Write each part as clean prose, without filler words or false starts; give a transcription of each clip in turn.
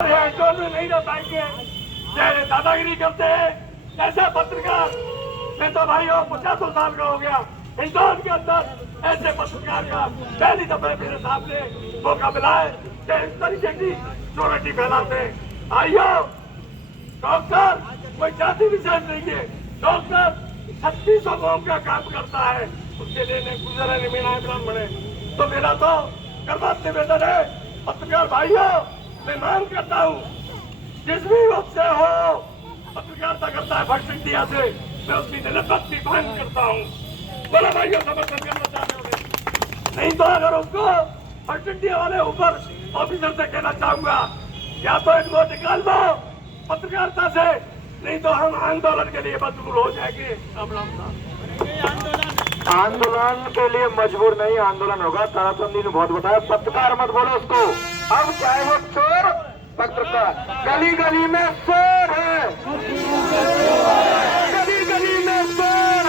हिंडोन में नहीं रह पाएंगे। चाहे दादागिरी करते हैं ऐसा पत्रकार, मैं तो भाई 50 साल का हो गया। हिंडोन के अंदर ऐसे पत्रकार का पहली दफे मेरे सामने मौका मिला है कि इस तरीके की चोरटी फैलाते हैं। आइयो डॉक्टर कोई जाति विशेष नहीं है, डॉक्टर 3600 कौम का काम करता है, उसके लिए गुजर ब्राह्मण है। तो मेरा तो कर्मठ निवेदन है पत्रकार भाइयों, मैं मांग करता हूँ जिस भी वक्त से हो पत्रकारिता करता है फर्स्ट इंडिया से, मैं उसकी निरपत्ति की मांग करता हूँ। बोला भाइयों समर्थन करना चाहते हो, नहीं तो अगर उसको फर्स्ट इंडिया वाले ऊपर ऑफिसर से कहना चाहूंगा या तो इनको निकाल दो पत्रकारिता से, नहीं तो हम आंदोलन के लिए मजबूर हो जाएंगे। आंदोलन के लिए मजबूर नहीं, आंदोलन होगा। ताराचंद जी ने बहुत बताया, पत्रकार मत बोलो उसको। अब चाहे वो चोर पत्रकार, गली गली में शोर है, गली गली में शोर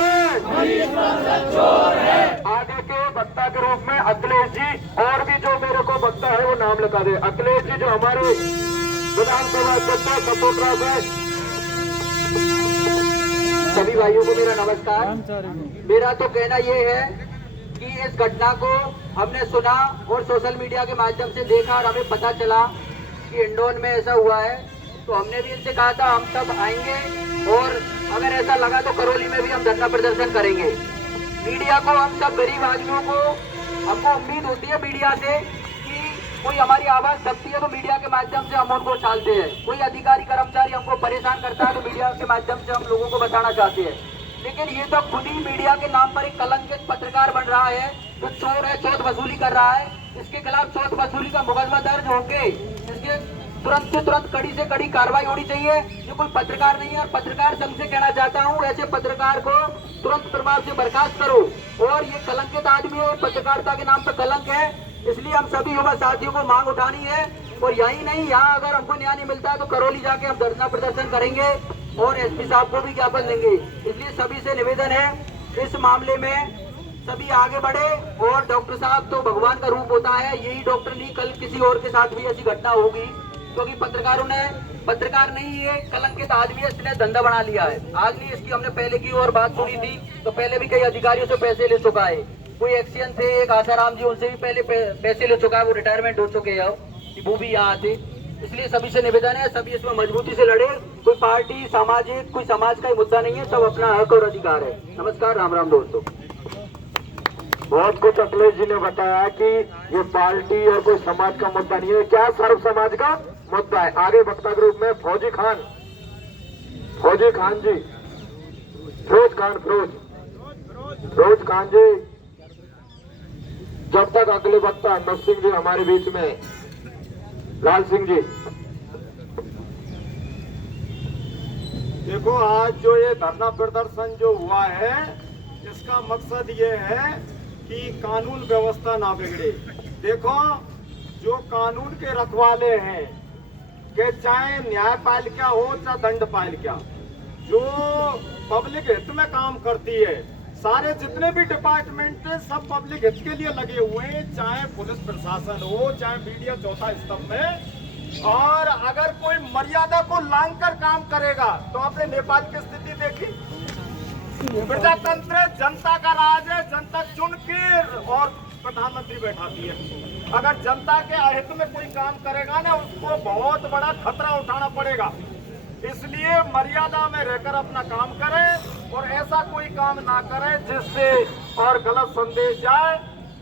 है। आगे के वक्ता के रूप में अखिलेश जी, और भी जो मेरे को वक्ता है वो नाम लिखा दे। अखिलेश जी जो हमारे विधानसभा अध्यक्ष सपोर्टर है। सभी भाइयों को मेरा नमस्कार। मेरा तो कहना ये है कि इस घटना को हमने सुना और सोशल मीडिया के माध्यम से देखा और हमें पता चला कि हिंडोन में ऐसा हुआ है, तो हमने भी इनसे कहा था हम सब आएंगे और अगर ऐसा लगा तो करौली में भी हम धरना प्रदर्शन करेंगे। मीडिया को, हम सब गरीब आदमियों को, हमको उम्मीद होती है मीडिया से कि कोई हमारी आवाज दबती है तो मीडिया के माध्यम से हम उनको उछालते हैं। कोई अधिकारी कर्मचारी हमको परेशान करता है तो मीडिया के माध्यम से हम लोगों को बताना चाहते हैं। लेकिन ये तो खुद ही मीडिया के नाम पर एक कलंकित पत्रकार बन रहा है, जो चोर है, चोट वसूली कर रहा है। इसके खिलाफ चोट वसूली का मुकदमा दर्ज होके इसके तुरंत से तुरंत कड़ी से कड़ी कार्रवाई होनी चाहिए। ये कोई पत्रकार नहीं है और पत्रकार संघ से कहना चाहता हूँ ऐसे पत्रकार को तुरंत प्रभाव से बर्खास्त करो। और ये कलंकित आदमी है, पत्रकारिता के नाम पर कलंक है, इसलिए हम सभी युवा साथियों को मांग उठानी है। और यही नहीं, यहाँ अगर हमको न्याय नहीं मिलता है तो करौली जाके हम धरना प्रदर्शन करेंगे और एसपी साहब को भी ज्ञापन देंगे। इसलिए सभी से निवेदन है इस मामले में सभी आगे बढ़े। और डॉक्टर साहब तो भगवान का रूप होता है, यही डॉक्टर नहीं कल किसी और के साथ भी ऐसी घटना होगी, क्योंकि पत्रकारों ने, पत्रकार नहीं ये कलंकित आदमी है, इसने धंधा बना लिया है। आज नहीं, इसकी हमने पहले की और बात सुनी थी तो पहले भी कई अधिकारियों से पैसे ले चुका है। कोई एक्सीडेंट थे एक आसाराम जी, उनसे भी पहले पैसे ले चुका है, वो रिटायरमेंट हो चुके हैं, वो भी यहाँ थे। इसलिए सभी से निवेदन है सभी इसमें मजबूती से लड़े। कोई पार्टी सामाजिक, कोई समाज का मुद्दा नहीं है, सब अपना हक और अधिकार है। नमस्कार, राम राम दोस्तों। बहुत कुछ अखिलेश जी ने बताया कि ये पार्टी और कोई समाज का मुद्दा नहीं है, क्या सर्व समाज का मुद्दा है। आगे वक्ता ग्रुप में फौजी खान जी, फिरोज खान जी, जब तक अगले वक्ता नर सिंह जी हमारे बीच में, लाल सिंह जी। देखो, आज जो ये धरना प्रदर्शन जो हुआ है, इसका मकसद ये है कि कानून व्यवस्था ना बिगड़े। देखो, जो कानून के रखवाले हैं कि चाहे न्यायपालिका हो चाहे दंडपालिका, जो पब्लिक हित में काम करती है, सारे जितने भी डिपार्टमेंट हैं सब पब्लिक हित के लिए लगे हुए हैं, चाहे पुलिस प्रशासन हो चाहे मीडिया चौथा स्तंभ में। और अगर कोई मर्यादा को लांघकर काम करेगा तो आपने नेपाल की स्थिति देखी। प्रजातंत्र जनता का राज है, जनता चुन के और प्रधानमंत्री बैठाती है। अगर जनता के अहित में कोई काम करेगा ना, उसको बहुत बड़ा खतरा उठाना पड़ेगा। इसलिए मर्यादा में रहकर अपना काम करें और ऐसा कोई काम ना करें जिससे और गलत संदेश जाए।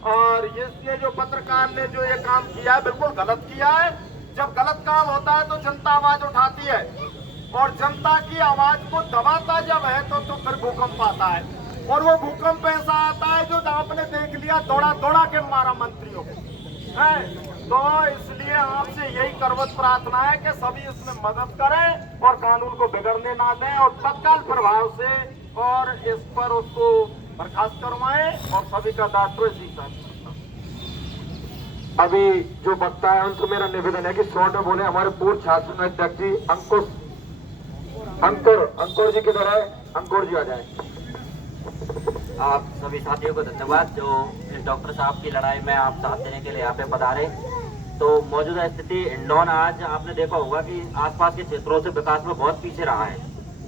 और ये जो पत्रकार ने जो ये काम किया है बिल्कुल गलत किया है। जब गलत काम होता है तो जनता आवाज उठाती है और जनता की आवाज को दबाता जब है तो फिर भूकंप आता है। और वो भूकंप ऐसा आता है जो आपने देख लिया, दौड़ा के मारा मंत्रियों को है। तो इसलिए आपसे यही करवत प्रार्थना है कि सभी इसमें मदद करें और कानून को बिगड़ने ना दें और तत्काल प्रभाव से और इस पर उसको बर्खास्त करवाएं और सभी का दायित्व इसी का। अभी जो वक्ता है उनसे मेरा निवेदन है कि शॉर्ट में बोले। हमारे पूर्व छात्र अध्यक्ष जी अंकुर जी किधर है? अंकुर जी आ जाए। आप सभी साथियों को धन्यवाद जो इस डॉक्टर साहब की लड़ाई में आप साथ देने के लिए यहाँ पे पधारे। तो मौजूदा स्थिति हिंडौन आज आपने देखा होगा कि आसपास के क्षेत्रों से विकास में बहुत पीछे रहा है।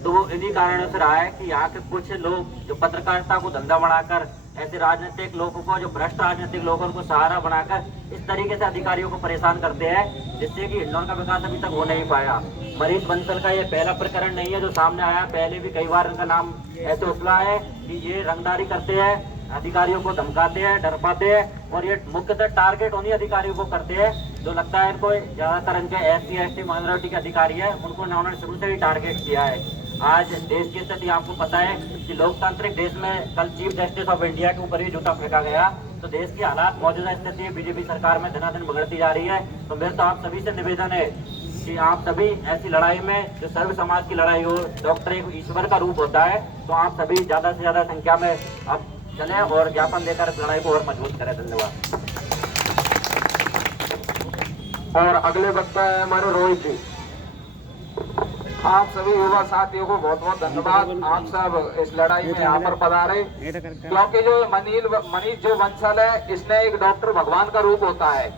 तो वो इन्हीं कारणों से रहा है कि यहाँ के कुछ लोग जो पत्रकारिता को धंधा बनाकर, ऐसे राजनीतिक लोगों को, जो भ्रष्ट राजनीतिक लोगों को सहारा बनाकर इस तरीके से अधिकारियों को परेशान करते हैं, जिससे कि हिंडौन का विकास अभी तक हो नहीं पाया। मनीष बंसल का ये पहला प्रकरण नहीं है जो सामने आया, पहले भी कई बार इनका नाम ऐसे उछला है कि ये रंगदारी करते हैं, अधिकारियों को धमकाते हैं, डरपाते हैं, और ये मुख्यतः टारगेट उन्हीं अधिकारियों को करते हैं जो लगता है इनको ज्यादातर इनके SC ST माइनॉरिटी के अधिकारी है, उनको उन्होंने शुरू से ही टारगेट किया है। आज देश की स्थिति आपको पता है कि लोकतांत्रिक देश में कल चीफ जस्टिस ऑफ इंडिया के ऊपर भी जूता फेंका गया। तो देश की हालात, मौजूदा स्थिति बीजेपी सरकार में दिनादिन बिगड़ती जा रही है। तो मेरे तो आप सभी से निवेदन है कि आप सभी ऐसी लड़ाई में, जो सर्व समाज की लड़ाई हो, डॉक्टर एक ईश्वर का रूप होता है, तो आप सभी ज्यादा से ज्यादा संख्या में अब चले और ज्ञापन देकर इस लड़ाई को और मजबूत करें। धन्यवाद। और अगले वक्ता है हमारे रोहित जी। आप सभी युवा साथियों को बहुत बहुत धन्यवाद। आप सब इस लड़ाई में यहाँ पर पधारे, क्योंकि जो मनीष जो बंसल है, इसने एक डॉक्टर भगवान का रूप होता है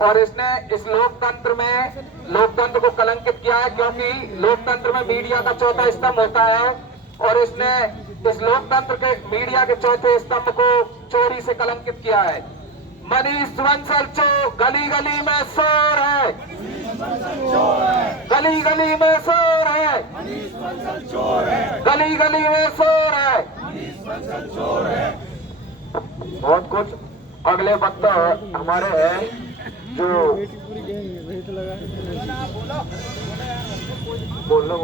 और इसने इस लोकतंत्र को कलंकित किया है, क्योंकि लोकतंत्र में मीडिया का चौथा स्तंभ होता है और इसने इस लोकतंत्र के मीडिया के चौथे स्तंभ को चोरी से कलंकित किया है। मनीष बंसल चोर, गली गली में शोर है, गली गली में शोर है, गली गली में शोर है। बहुत कुछ अगले वक्ता हमारे हैं जो बोलो